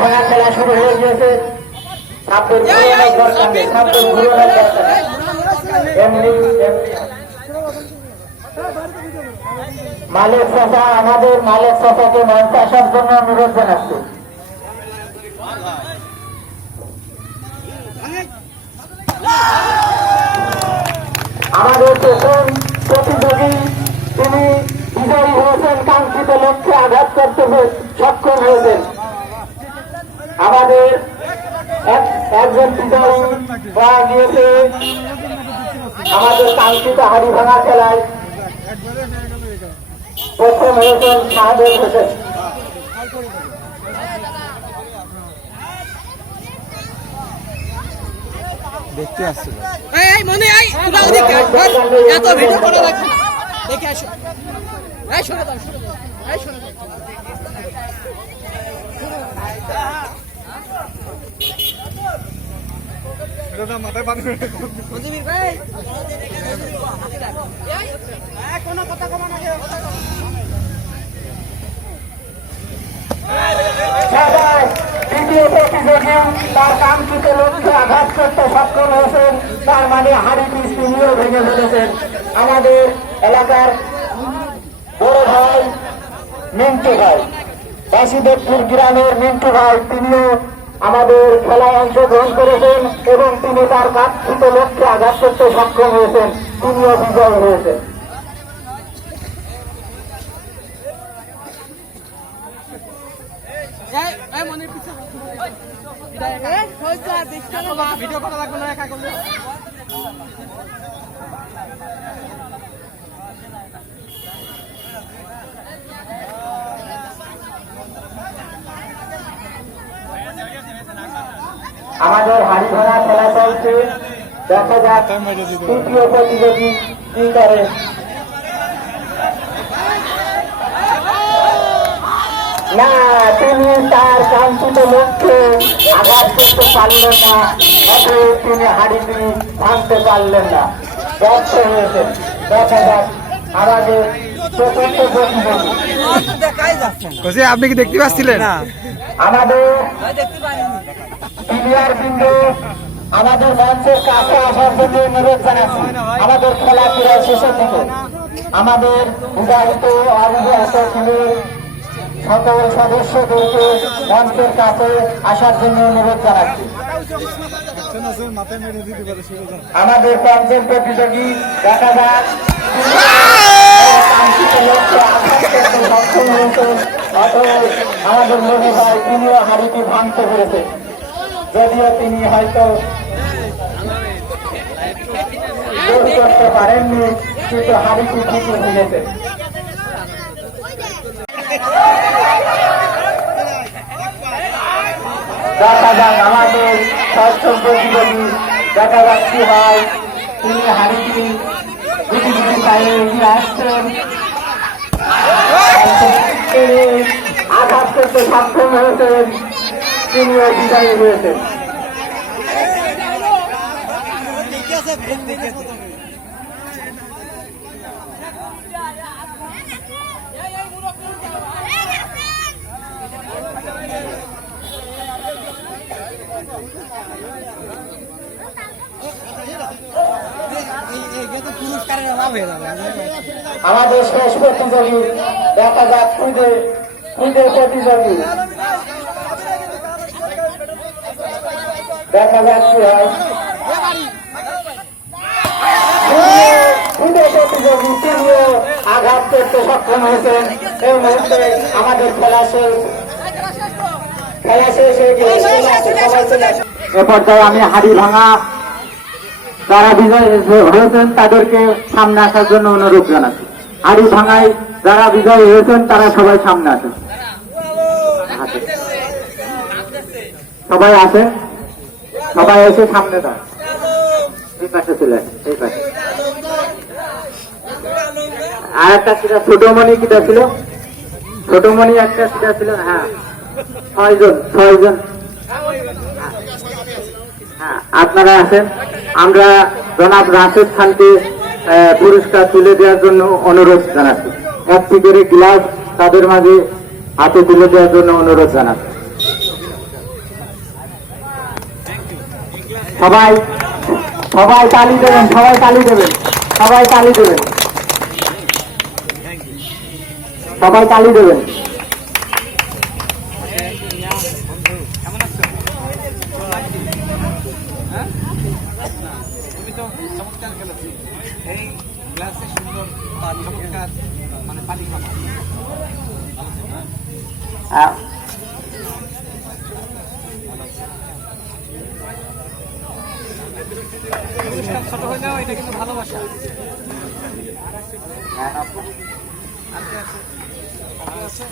ভাঙা খেলা শুরু হয়ে গিয়েছে। সাপের মালিক চাষা আমাদের মালিক চাষাকে মঞ্চে আসার জন্য অনুরোধ জানাচ্ছে। আমাদের প্রথম প্রতিযোগী তিনি বিজয়ী হয়েছেন কাঙ্ক্ষিত লক্ষ্যে আঘাত করতে সক্ষম হয়েছেন। আমাদের একজন বিজয়ী আমাদের কাঙ্ক্ষিত হাড়ি ভাঙা খেলায়। প্রথম হয়েছেন শাহাদুল হোসেন দেখতে আসছিল এই এই মনে এই তোরা ওদিকে এত ভিডিও করা লাগবে দেখে আসো। এই সরে দাও সরে দাও এই সরে দাও। মাথায় বাঁধবে মন্দির ভাই এই, এই, কোনো কথা কমা না দ্বিতীয় প্রতিযোগী তার কাঙ্ক্ষিত লক্ষ্যে আঘাত করতে সক্ষম হয়েছেন তার মানে হাড়ি পিস তিনিও ভেঙে ফেলেছেন। আমাদের এলাকার বড় ভাই মিন্টু ভাই বাসুদেবপুর গ্রামের মিন্টু ভাই তিনিও আমাদের খেলায় অংশগ্রহণ করেছেন এবং তিনি তার কাঙ্ক্ষিত লক্ষ্যে আঘাত করতে সক্ষম হয়েছেন তিনিও বিজয় হয়েছেন। ভিডিও করা লাগবে না একা করলে হাড়ি ভাঙা খেলা চলছে। দেখা যাক তৃতীয় প্রতিযোগী কি করে। না, তিনি তার কাঙ্ক্ষিত লক্ষ্যে আঘাত করতে পারলেন না। অতএব তিনি হাড়িটি ভাঙতে পারলেন না। ব্যর্থ হয়েছেন দেখা যাক, আমাদের আপনি কি দেখতে পাচ্ছিলেন? আমাদের আমাদের মঞ্চের কাছে আসার জন্য অনুরোধ জানাচ্ছি। আমাদের খেলা শেষের দিকে। আমাদের বিবাহিত অবিবাহিত সকল সদস্যদেরকে মঞ্চের কাছে আসার জন্য অনুরোধ জানাচ্ছি। আমাদের পঞ্চম প্রতিযোগী দেখা যাক কাঙ্ক্ষিত লক্ষ্যে আঘাত করতে সক্ষম হয়েছেন অতএব আমাদের মনে হয় তিনিও হাড়িটি ভাঙতে পেরেছেন যদিও তিনি হয়তো জোর করতে পারেননি, কিন্তু হাড়িটি ঠিকই ভেঙেছেন দেখা যাক আমাদের ষষ্ঠ প্রতিযোগী দেখা যাক কি হয়, তিনি হাড়িটি গুটি গুটি পায়ে এগিয়ে আসছেন। আঘাত করতে সক্ষম হয়েছেন তিনিও বিদায় হয়েছেন হয়ে আমাদের শেষ প্রতিযোগী দেখা যাক খুঁজে খুঁজে প্রতিযোগী দেখা যাক কি হয়। খুঁজে প্রতিযোগী তিনিও আঘাত করতে সক্ষম হয়েছেন। এই মুহূর্তে আমাদের খেলা শেষ। খেলা শেষ হয়ে গেছে চলে আসে, সবাই চলে আসে। এ পর্যায়ে আমি হাড়ি ভাঙা যারা বিজয় হয়েছেন তাদেরকে সামনে আসার জন্য অনুরোধ জানাচ্ছি। হাড়ি ভাঙায় যারা বিজয় হয়েছেন তারা সবাই সামনে আসেন। সবাই আসেন সবাই এসে সামনে দাঁড়ান। এই পাশে চলে এই পাশে। আর একটা সেটা ছোটমণি কিটা ছিল? ছোটমণি একটা সেটা ছিল হ্যাঁ। ছয়জন ছয়জন। হ্যাঁ, আপনারা আছেন? আমরা জনাব রাশেদ খানকে পুরস্কার তুলে দেওয়ার জন্য অনুরোধ জানাচ্ছি। একটি করে গ্লাস তাদের মাঝে হাতে তুলে দেওয়ার জন্য অনুরোধ জানাচ্ছি। সবাই সবাই তালি দেবেন সবাই তালি দেবেন সবাই তালি দেবেন। সবাই তালি দেবেন। তুমি অনুষ্ঠান ছোট যাও এটা কিন্তু ভালোবাসা। আছে। আছে।